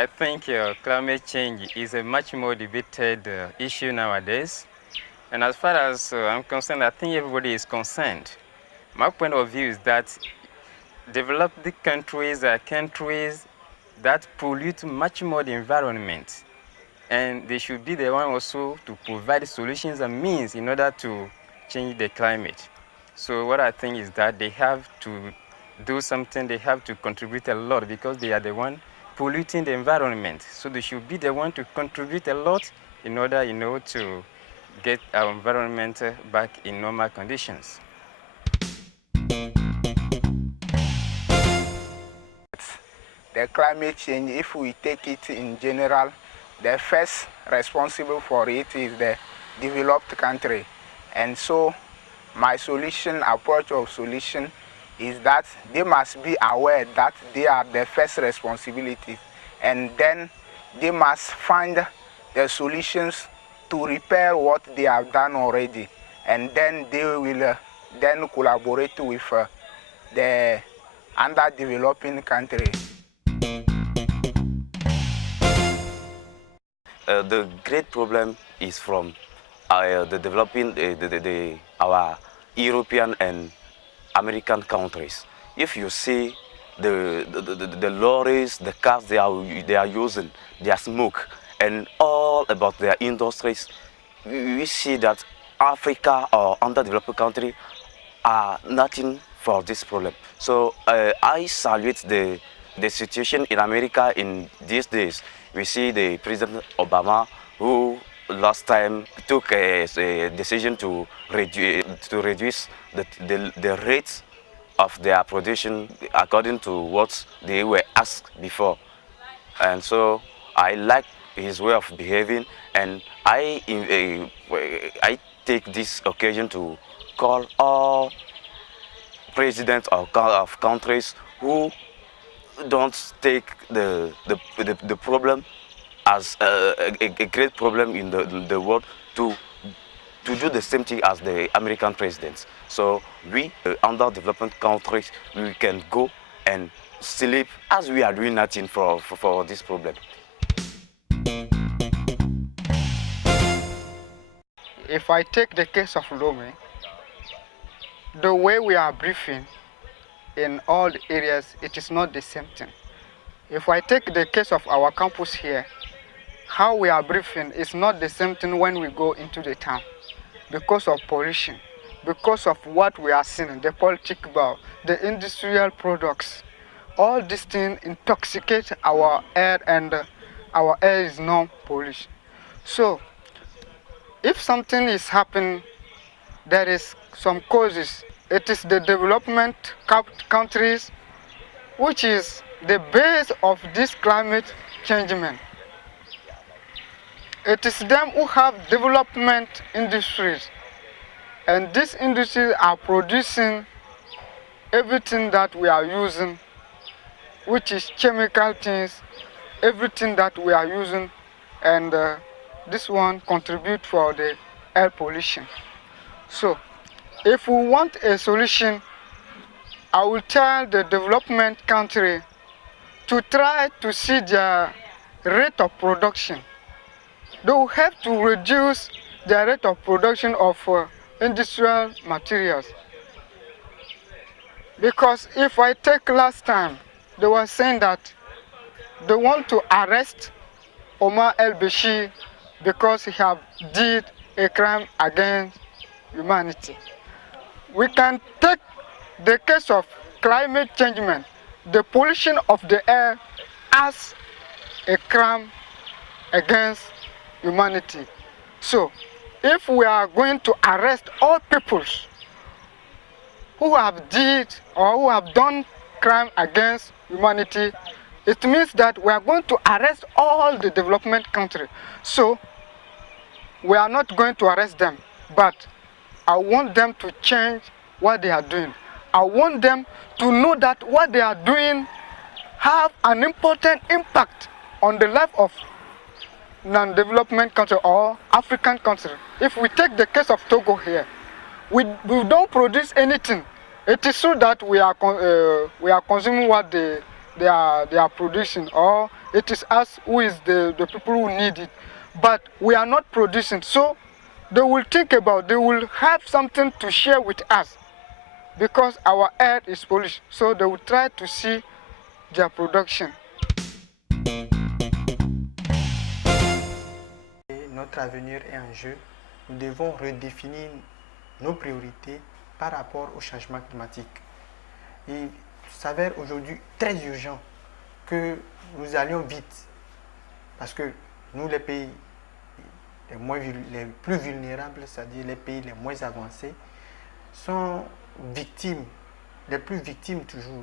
I think climate change is a much more debated issue nowadays. And as far as I'm concerned, I think everybody is concerned. My point of view is that developed countries are countries that pollute much more the environment. And they should be the one also to provide solutions and means in order to change the climate. So what I think is that they have to do something, they have to contribute a lot because they are the one polluting the environment. So they should be the one to contribute a lot in order, to get our environment back in normal conditions. The climate change, if we take it in general, the first responsible for it is the developed country. And so my approach of solution is that they must be aware that they are the first responsibility, and then they must find the solutions to repair what they have done already, and then they will then collaborate with the underdeveloping country. The great problem is from the developing our European and American countries. If you see the lorries, the cars they are using, their smoke, and all about their industries, we see that Africa or underdeveloped country are nothing for this problem. So I salute the situation in America in these days. We see the President Obama, who last time took a decision to reduce the rates of their production according to what they were asked before. And so I like his way of behaving, and I take this occasion to call all presidents of countries who don't take the problem as a great problem in the world to do the same thing as the American presidents. So we, underdeveloped countries, we can go and sleep as we are doing nothing for this problem. If I take the case of Lome, the way we are briefing in all the areas, it is not the same thing. If I take the case of our campus here, how we are briefing is not the same thing when we go into the town because of pollution, because of what we are seeing, the politics about, the industrial products. All these things intoxicate our air, and our air is not pollution. So if something is happening, there is some causes. It is the development countries which is the base of this climate changement. It is them who have development industries, and these industries are producing everything that we are using, which is chemical things, everything that we are using, and this one contribute for the air pollution. So if we want a solution, I will tell the development country to try to see their rate of production. They will have to reduce the rate of production of industrial materials. Because if I take last time, they were saying that they want to arrest Omar el-Bashir because he have did a crime against humanity. We can take the case of climate changement, the pollution of the air, as a crime against humanity. So if we are going to arrest all peoples who have did or who have done crime against humanity, it means that we are going to arrest all the development countries. So we are not going to arrest them, but I want them to change what they are doing. I want them to know that what they are doing have an important impact on the life of non-development country or African country. If we take the case of Togo here, we don't produce anything. It is true that we are consuming what they are producing, or it is us who is the people who need it. But we are not producing. So they will think about, they will have something to share with us because our air is polluted. So they will try to see their production. Notre avenir est en jeu. Nous devons redéfinir nos priorités par rapport au changement climatique. Il s'avère aujourd'hui très urgent que nous allions vite parce que nous, les pays les plus vulnérables, c'est-à-dire les pays les moins avancés, sont victimes, les plus victimes toujours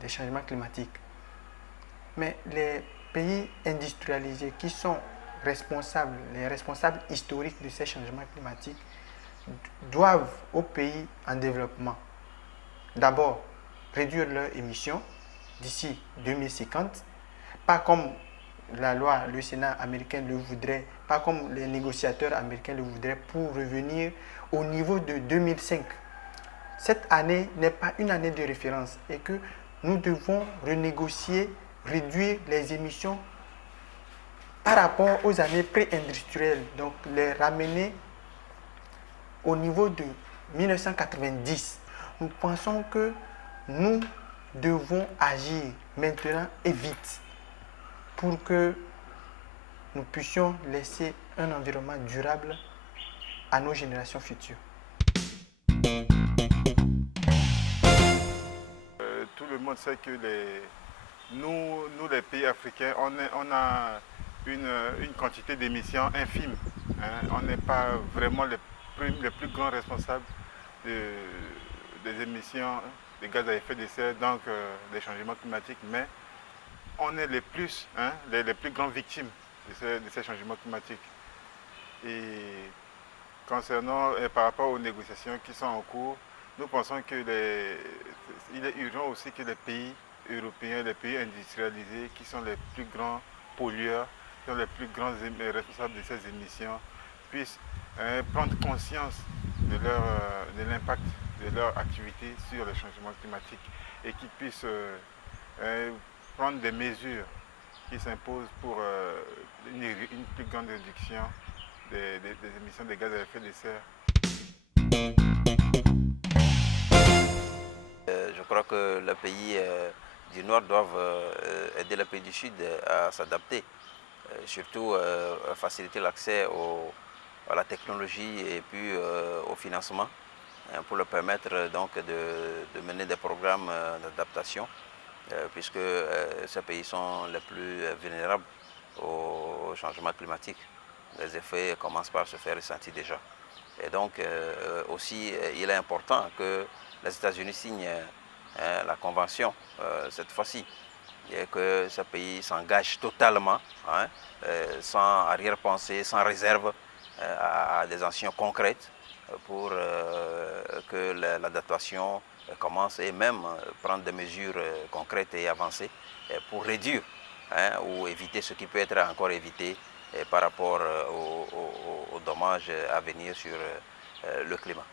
des changements climatiques. Mais les pays industrialisés qui sont responsables, les responsables historiques de ces changements climatiques, doivent aux pays en développement d'abord réduire leurs émissions d'ici 2050, pas comme la loi, le Sénat américain le voudrait, pas comme les négociateurs américains le voudraient, pour revenir au niveau de 2005. Cette année n'est pas une année de référence et que nous devons renégocier, réduire les émissions par rapport aux années pré-industrielles, donc les ramener au niveau de 1990. Nous pensons que nous devons agir maintenant et vite pour que nous puissions laisser un environnement durable à nos générations futures. Tout le monde sait que nous, les pays africains, on a une quantité d'émissions infime. Hein. On n'est pas vraiment les plus grands responsables des émissions de gaz à effet de serre, donc des changements climatiques, mais on est les plus grandes victimes de ces changements climatiques. Et concernant, par rapport aux négociations qui sont en cours, nous pensons qu'il est urgent aussi que les pays européens, les pays industrialisés, qui sont les plus grands pollueurs, qui sont les plus grands responsables de ces émissions, puissent prendre conscience de l'impact de leur activité sur le changement climatique et qu'ils puissent prendre des mesures qui s'imposent pour une plus grande réduction des émissions de gaz à effet de serre. Je crois que les pays du Nord doivent aider les pays du Sud à s'adapter, surtout faciliter l'accès à la technologie et puis au financement pour leur permettre donc de mener des programmes d'adaptation puisque ces pays sont les plus vulnérables au changement climatique. Les effets commencent par se faire ressentir déjà. Et donc aussi il est important que les États-Unis signent la convention cette fois-ci et que ce pays s'engage totalement, sans arrière-pensée, sans réserve, à des actions concrètes pour que l'adaptation commence et même prendre des mesures concrètes et avancées pour réduire ou éviter ce qui peut être encore évité par rapport aux dommages à venir sur le climat.